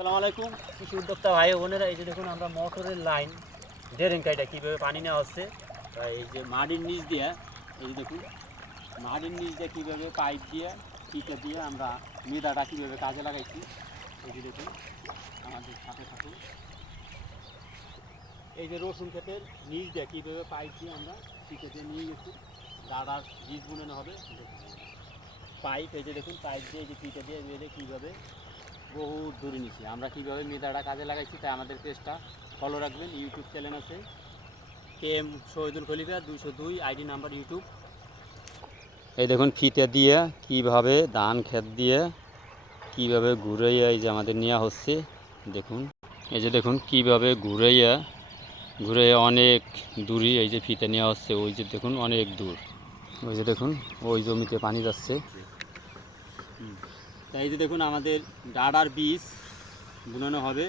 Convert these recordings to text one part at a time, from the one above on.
আসসালামু আলাইকুম কৃষি উদ্যোক্তা ভাই বোনেরা, এই যে দেখুন আমরা মোটরের লাইন ড্রেন কাইটা কীভাবে পানি নেওয়া হচ্ছে। এই যে মাটির নিচ দিয়ে, এই যে দেখুন মাটির নিচ দিয়ে কীভাবে পাইপ দিয়ে পিঠে দিয়ে আমরা মেদাটা কীভাবে কাজে লাগাইছি। এই যে দেখুন আমাদের সাথে থাকুন। এই যে রসুন ক্ষেতের নিচ দিয়ে কীভাবে পাইপ দিয়ে আমরা পিঠে দিয়ে নিয়ে গেছি, ডাড়ার বীজ বুনানো হবে। পাইপ, এই যে দেখুন পাইপ দিয়ে এই যে পিঠে দিয়ে বেঁধে কীভাবে বহু দূরে নিচ্ছি আমরা, কীভাবে মেদাটা কাজে লাগাইছি। তাই আমাদের পেজটা ফলো রাখবেন। ইউটিউব চ্যানেল আছে KM শহীদুল খলিফা 202 আইডি নাম্বার ইউটিউব। এই দেখুন ফিতে দিয়ে কিভাবে ধান ক্ষেত দিয়ে কিভাবে ঘুরাইয়া এই যে আমাদের নেওয়া হচ্ছে। দেখুন এই যে দেখুন কিভাবে ঘুরাইয়া অনেক দূরে এই যে ফিতে নেওয়া হচ্ছে। ওই যে দেখুন অনেক দূর, ওই যে দেখুন ওই জমিতে পানি যাচ্ছে। তাই যে দেখুন আমাদের ডাড়ার বীজ বুনানো হবে।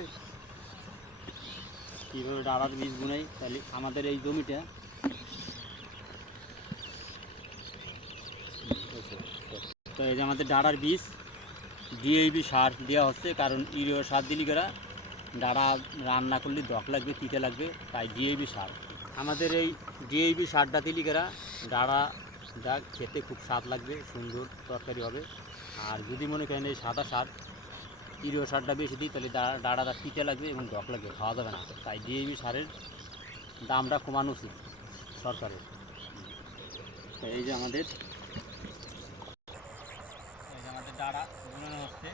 কীভাবে ডাড়ার বীজ বুনাই, তাহলে আমাদের এই জমিটা তো এই যে আমাদের ডাড়ার বীজ ডিএপি সার দেওয়া হচ্ছে, কারণ ইউরিয়া সার দিলি করা ডাড়া রান্না করলে দক লাগবে, তিতে লাগবে, তাই ডিএপি সার। আমাদের এই ডিএপি সারটা দিলি করা ডাড়াটা খেতে খুব স্বাদ লাগবে, সুন্দর তরকারি হবে। আর যদি মনে করেন এই সাদা সার ইউরিয়া সারটা বেশি দিই, তাহলে ডাড়াটা তিতে লাগবে এবং ডক লাগবে, খাওয়া যাবে না। তাই ডিএপি সারের দামটা কমানো উচিত সরকারের। এই যে আমাদের ডাড়া বুনানো হচ্ছে।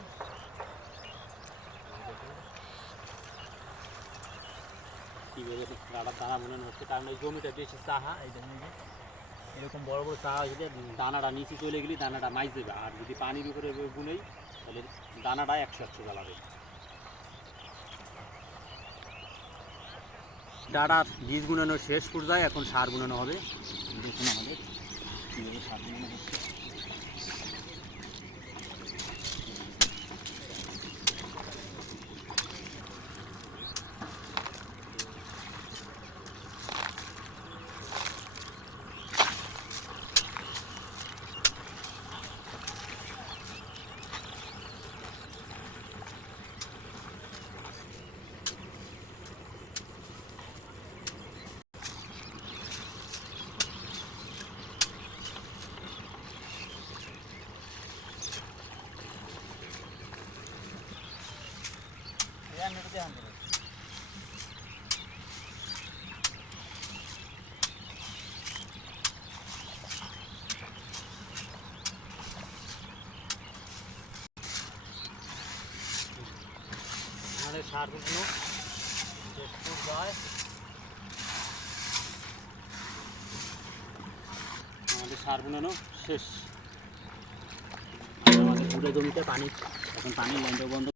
কীভাবে ডাড়ার দানা বুনানো হচ্ছে, কারণ এই জমিটা বেশি চাহা। এই জন্য এরকম বড় বড় চাহা হয়েছে, দানাটা নিচে চলে গেলে দানাটা মাইজ দেবে। আর যদি পানির উপরে বুনেই তাহলে দানাটা 100 জ্বালাবে। ডাড়ার বীজ বুনানো শেষ পর্যায়ে, এখন সার বুনানো হবে। দেখুন আমাদের কীভাবে সার বুনানো হচ্ছে। আমাদের সার বুনানো শেষ পর্যায়ে, আমাদের সার বুনানো শেষ। আমাদের পুরো জমিতে পানি, এখন পানির লাইনটা বন্ধ।